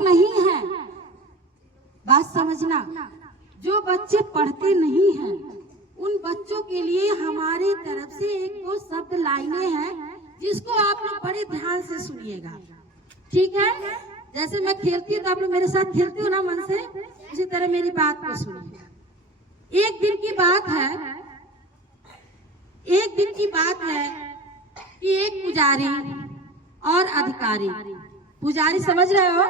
नहीं है, बात समझना। जो बच्चे पढ़ते नहीं हैं उन बच्चों के लिए हमारी तरफ से एक दो शब्द लाइनें हैं जिसको आप लोग बड़े ध्यान से सुनिएगा, ठीक है? जैसे मैं खेलती हूँ तो आप लोग मेरे साथ खेलते हो ना मन से, उसी तरह मेरी बात को सुनिए। एक दिन की बात है कि एक पुजारी और अधिकारी, पुजारी समझ रहे हो,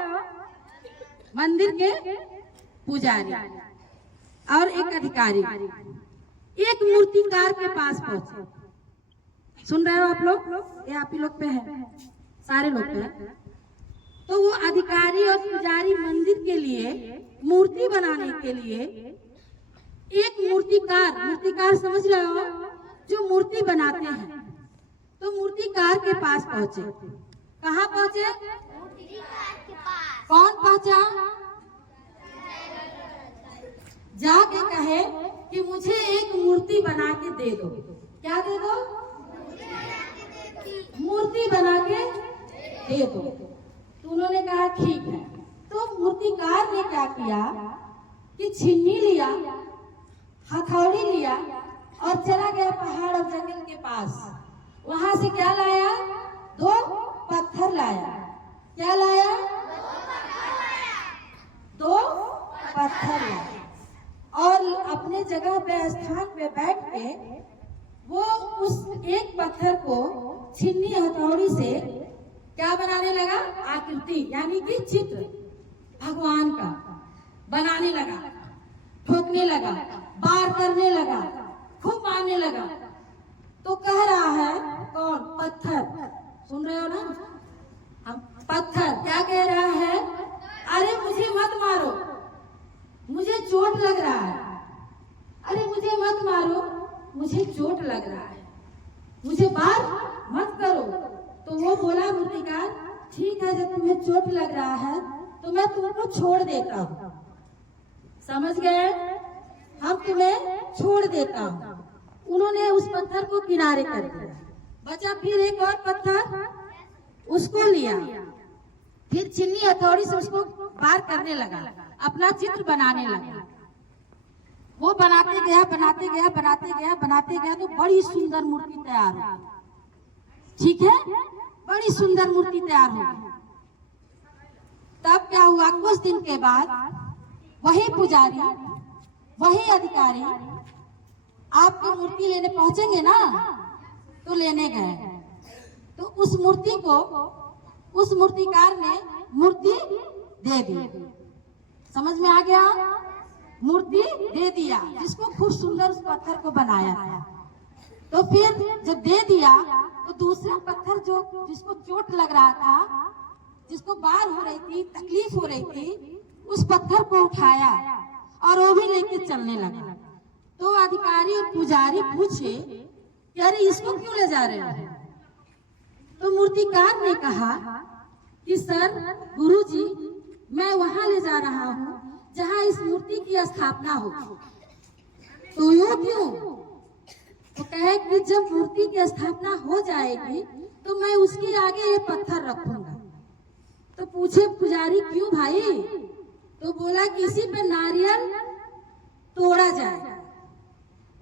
मंदिर के पुजारी, और एक अधिकारी एक मूर्तिकार के पास पहुंचे। सुन रहे हो आप लोग? ये आप ही लोग पे है, सारे लोग पे है। तो वो अधिकारी और पुजारी मंदिर के लिए मूर्ति बनाने के लिए एक मूर्तिकार समझ रहे हो, जो मूर्ति बनाते हैं, तो मूर्तिकार के पास पहुंचे। कहाँ पहुंचे? मूर्तिकार के पास। कौन पहुंचा? जाके कहे कि मुझे एक मूर्ति बना के दे दो। क्या दे दो? मूर्ति बना के दे दो। तो उन्होंने कहा ठीक है। तो मूर्तिकार ने क्या किया कि छीनी लिया, हथौड़ी लिया और चला गया पहाड़ और जंगल के पास। वहां से क्या लाया? 2 पत्थर लाया। क्या लाया? 2 पत्थर लाया और अपने जगह पे स्थान पे बैठ के वो उस एक पत्थर को छीनी हथौड़ी से क्या बनाने लगा? आकृति, यानी कि चित्र भगवान का बनाने लगा, ठोकने लगा, बार करने लगा, खूब मारने लगा। तो कह रहा है कौन? पत्थर। सुन रहे हो ना? हम पत्थर क्या कह रहा है? अरे मुझे मत मारो, मुझे चोट लग रहा है। अरे मुझे मत मारो, मुझे चोट लग रहा है, मुझे बार मत करो। तो वो बोला मूर्तिकार, ठीक है, जब तुम्हें चोट लग रहा है तो मैं तुमको छोड़ देता हूँ। समझ गए? हम तुम्हें छोड़ देता हूँ। उन्होंने उस पत्थर को किनारे कर दिया। बचा फिर एक और पत्थर, उसको लिया, फिर छीनी हथौड़ी से उसको बार करने लगा, अपना चित्र बनाने लगा। वो बनाते गया तो बड़ी सुंदर मूर्ति तैयार हो गई। ठीक है, बड़ी सुंदर मूर्ति तैयार हो गई। तब क्या हुआ? कुछ दिन के बाद वही पुजारी, वही अधिकारी आपकी मूर्ति लेने पहुंचेंगे ना, तो लेने गए। तो उस मूर्ति को उस मूर्तिकार ने मूर्ति दे दी। समझ में आ गया? मूर्ति दे दिया, जिसको खूब सुंदर उस पत्थर को बनाया था। तो फिर जब दे दिया तो दूसरा पत्थर जो जिसको चोट लग रहा था, जिसको बार हो रही थी, तकलीफ हो रही थी, उस पत्थर को उठाया और वो भी लेके चलने लगा। तो अधिकारी और पुजारी पूछे कि अरे इसको क्यों ले जा रहे हो? तो मूर्तिकार ने कहा कि सर, गुरुजी, मैं वहां ले जा रहा हूँ जहाँ इस मूर्ति की स्थापना हो। तो यूं क्यों? तो कहे कि जब मूर्ति की स्थापना हो जाएगी तो मैं उसके आगे ये पत्थर रखूंगा। तो पूछे पुजारी, क्यों भाई? तो बोला कि इसी पे नारियल तोड़ा जाएगा।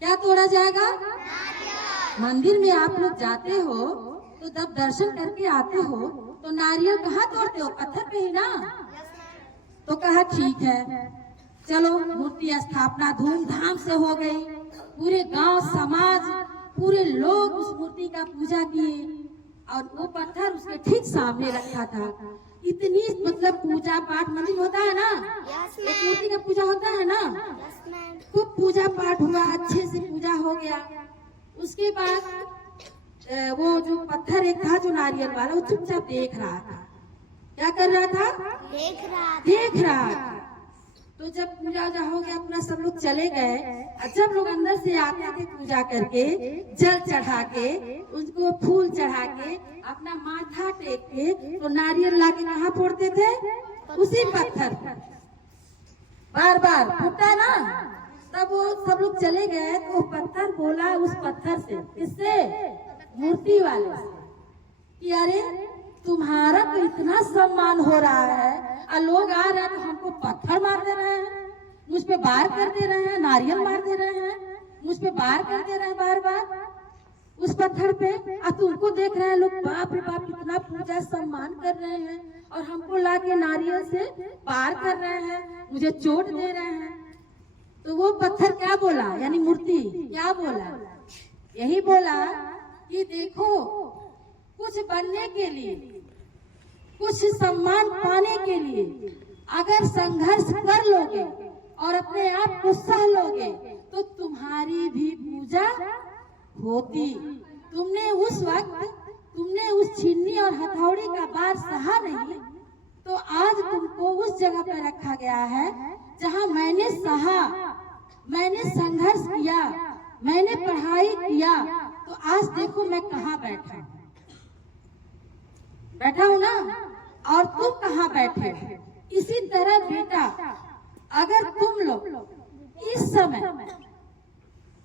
क्या तोड़ा जाएगा? मंदिर में आप लोग जाते हो तो जब दर्शन करके आते हो तो नारियल कहाँ तोड़ते हो? पत्थर पे ही ना। तो कहा ठीक है, चलो। मूर्ति स्थापना धूमधाम से हो गई। पूरे गांव समाज, पूरे लोग उस मूर्ति का पूजा किए और वो पत्थर उसके ठीक सामने रखा था। इतनी मतलब पूजा पाठ, मंदिर होता है ना, एक मूर्ति का पूजा होता है ना, खूब पूजा पाठ हुआ, अच्छे से पूजा हो गया। उसके बाद वो जो पत्थर एक था जो नारियल वाला, वो चुपचाप देख रहा था। क्या कर रहा था? देख रहा था। तो जब पूजा हो गया पूरा, सब लोग चले गए। और जब लोग अंदर से आते थे पूजा करके, जल चढ़ा के, उनको फूल चढ़ा के, अपना माथा टेक के, तो नारियल लाके कहाँ फोड़ते थे? उसी पत्थर पर। बार बार फूटता ना। तब वो सब लोग चले गए तो पत्थर बोला उस पत्थर से, किससे? मूर्ति वाले से, कि अरे तुम्हारा तो इतना सम्मान हो रहा है और लोग को पत्थर मार दे रहे हैं, मुझ पे वार कर दे रहे हैं, नारियल मार दे रहे हैं, मुझ पे वार कर दे रहे हैं बार बार उस पत्थर पे। और तुमको देख रहे हैं लोग, बाप रे बाप कितना पूजा सम्मान कर रहे हैं, और हमको लाके नारियल से पार कर रहे हैं, मुझे चोट दे रहे हैं। तो वो पत्थर क्या बोला, यानी मूर्ति क्या बोला? यही बोला कि देखो, कुछ बनने के लिए, कुछ सम्मान पाने के लिए अगर संघर्ष कर लोगे और अपने आप को सह लोगे तो तुम्हारी भी पूजा होती। तुमने उस वक्त, तुमने उस छीनी और हथौड़ी का बार सहा नहीं, तो आज तुमको उस जगह पर रखा गया है जहां मैंने सहा, मैंने संघर्ष किया, मैंने पढ़ाई किया। तो आज देखो मैं कहाँ बैठा हूँ ना, और तुम कहाँ बैठे हो। इसी तरह बेटा, अगर तुम लोग इस समय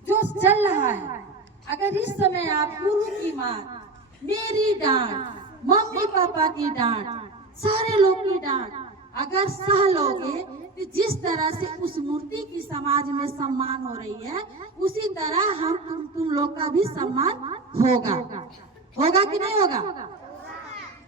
जो चल रहा है, अगर इस समय आप गुरु की मार, मेरी डांट, मम्मी पापा की डांट, सारे लोग की डांट अगर सह लोगे, तो जिस तरह से उस मूर्ति की समाज में सम्मान हो रही है, उसी तरह हम तुम लोग का भी सम्मान होगा। होगा कि नहीं होगा?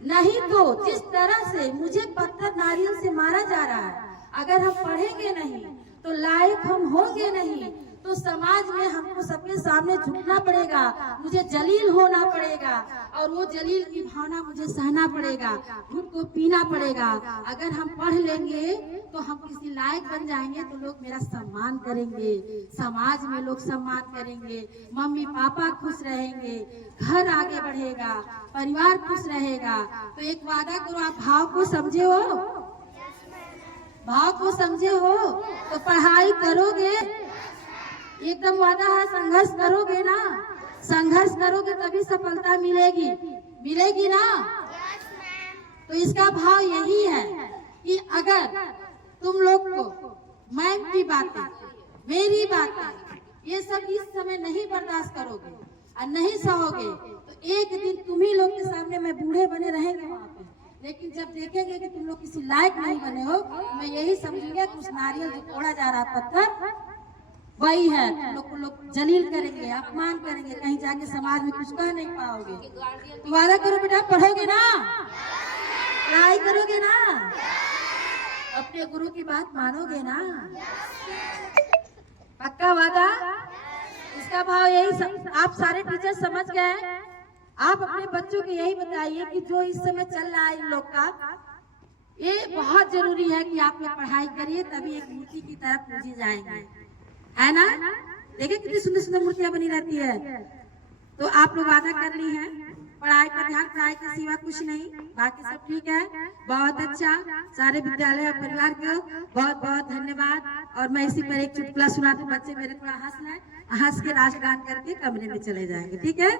नहीं तो जिस तरह से मुझे पत्थर नारियल से मारा जा रहा है, अगर हम पढ़ेंगे नहीं तो लायक हम होंगे नहीं, तो समाज में हमको सबके सामने झुकना पड़ेगा, मुझे जलील होना पड़ेगा, और वो जलील की भावना मुझे सहना पड़ेगा, घुट को पीना पड़ेगा। अगर हम पढ़ लेंगे तो हम किसी लायक बन जाएंगे, तो लोग मेरा सम्मान करेंगे, समाज में लोग सम्मान करेंगे, मम्मी पापा खुश रहेंगे, घर आगे बढ़ेगा, परिवार खुश रहेगा। तो एक वादा करो, आप भाव को समझे हो, भाव को समझे हो तो पढ़ाई करोगे, एकदम वादा है, संघर्ष करोगे ना, संघर्ष करोगे तभी सफलता मिलेगी, मिलेगी ना। तो इसका भाव यही है कि अगर तुम लोग को मैं की बातें, मेरी बातें, ये सब इस समय नहीं बर्दाश्त करोगे और नहीं सहोगे, तो एक दिन तुम ही लोग के सामने मैं बूढ़े बने रहेंगे वहाँ पे। लेकिन जब देखेंगे कि तुम लोग किसी लायक नहीं बने हो, मैं यही समझूंगा कि उस नारियल जो तोड़ा जा रहा पत्थर वही है। तुम लोग को लोग जलील करेंगे, अपमान करेंगे, कहीं जाके समाज में कुछ कह नहीं पाओगे। तो वादा करो बेटा, पढ़ोगे ना, पढ़ाई करोगे ना, अपने गुरु की बात मानोगे ना, पक्का वादा। इसका भाव यही, आप सारे टीचर समझ गए। आप अपने बच्चों को यही बताइए कि जो इस समय चल रहा है इन लोग का, ये बहुत जरूरी है कि आप लोग पढ़ाई करिए, तभी एक मूर्ति की तरह पूजी जाएंगे, है ना। देखिए कितनी सुंदर सुंदर मूर्तियां बनी रहती है। तो आप लोग वादा कर ली है, पढ़ाई पर ध्यान, पढ़ाई के सिवा कुछ नहीं, बाकी सब ठीक है। बहुत अच्छा, सारे विद्यालय और परिवार को बहुत बहुत धन्यवाद। और मैं इसी पर एक चुटकुला सुना दूं, बच्चे मेरे थोड़ा हंस लें, हंस के राष्ट्रगान करके कमरे में चले जाएंगे, ठीक है।